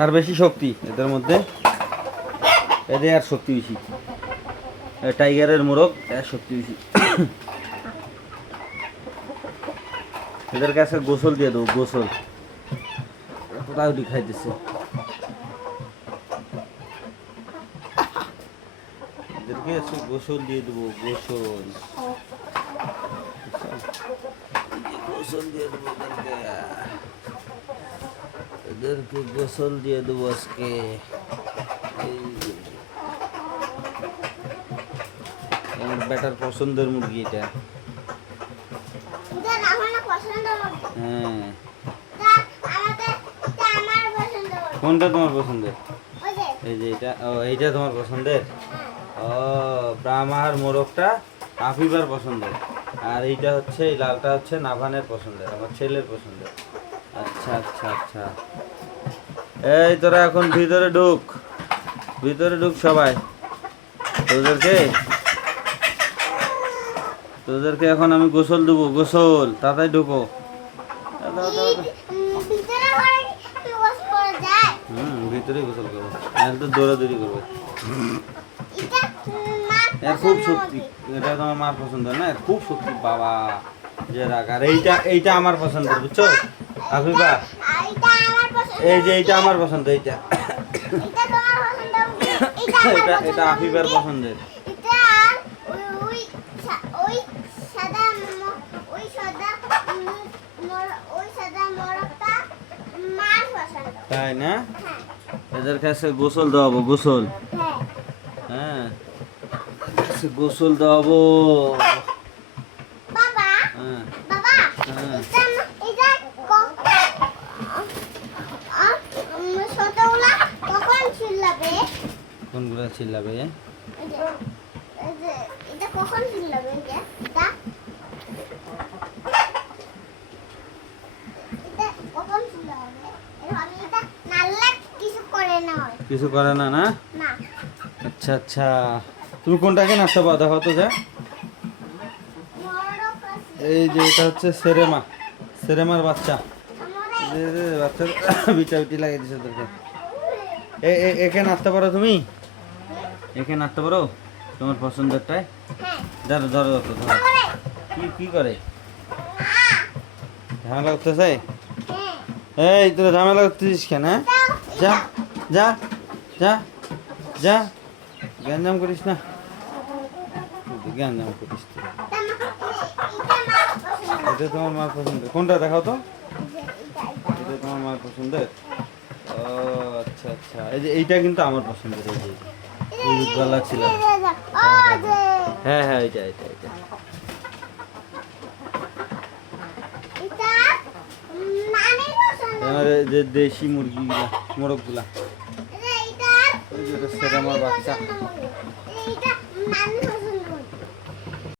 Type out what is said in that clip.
আর বেশি শক্তি এদের মধ্যে, এদের আর শক্তি বেশি। টাইগারের মোরগ এর শক্তি বেশি। এদের কাছে গোসল দিয়ে দেবো, গোসল কোথাও খাইতেছে। এদেরকে গোসল দিয়ে দেবো, গোসল গোসল দিয়ে দেবো এদেরকে গোসল দিয়ে দেবো আজকে। আমার বেটার পছন্দের মুরগি এটা। হ্যাঁ, কোনটা তোমার পছন্দের? এই যে এটা, ও এইটা তোমার পছন্দের। ও ব্রাহ্মার মোরগটা আফিফার পছন্দের, আর এইটা হচ্ছে এই লালটা হচ্ছে নাভানের পছন্দের, আমার ছেলের পছন্দের। আচ্ছা আচ্ছা আচ্ছা, এই তোরা এখন ভিতরে ঢুক, ভিতরে ঢুক সবাই। তোদেরকে এখন আমি গোসল দেবো, গোসল তাড়াতাড়ি ঢুকো। ভিতরেই গোসল করবো, তো দৌড়াদৌড়ি করবো। এর খুব শক্তি, এটা তোমার মার পছন্দ না, এর খুব শক্তি বাবা। যে রাখ, আর এইটা আমার পছন্দের, বুঝছো আফিফা? এই যে এইটা আমার পছন্দ, এইটা এটা আফিফার পছন্দের। তাই না? এদের কাছে গোসল দেওয়াবো, গোসল। হ্যাঁ, গোসল দেওয়াবো। কোনগুলো চিল্লাবে? কিছু করে না, না? আচ্ছা আচ্ছা, তুমি কোনটাকে নাচতে পারো দেখো তো। যা, এই যে এটা হচ্ছে সেরেমা, সেরেমার বাচ্চা। বাচ্চা বিটা বিটি লাগিয়ে দিচ্ছে তোকে। একে নাচতে পারো তুমি? একে নাচতে পারো তোমার পছন্দেরটাই? ধরো ধরো ধরো। কি করে ঝামেলা করতেছে? এই তোরা ঝামেলা করতেছিস কেন? যা যা যা যা, গ্যাঞ্জাম করিস না, গ্যাঞ্জাম করিস। এটা তোমার মার পছন্দের, কোনটা দেখাও তো। এটা তোমার মার পছন্দের। ও আচ্ছা আচ্ছা, এই যে এইটা কিন্তু আমার পছন্দের। এই যে হলুদ গলা ছিল। হ্যাঁ হ্যাঁ, এটা এটা এটা যে দেশি মুরগিগুলা, মোরগগুলা। সেটা আমার বাচ্চা।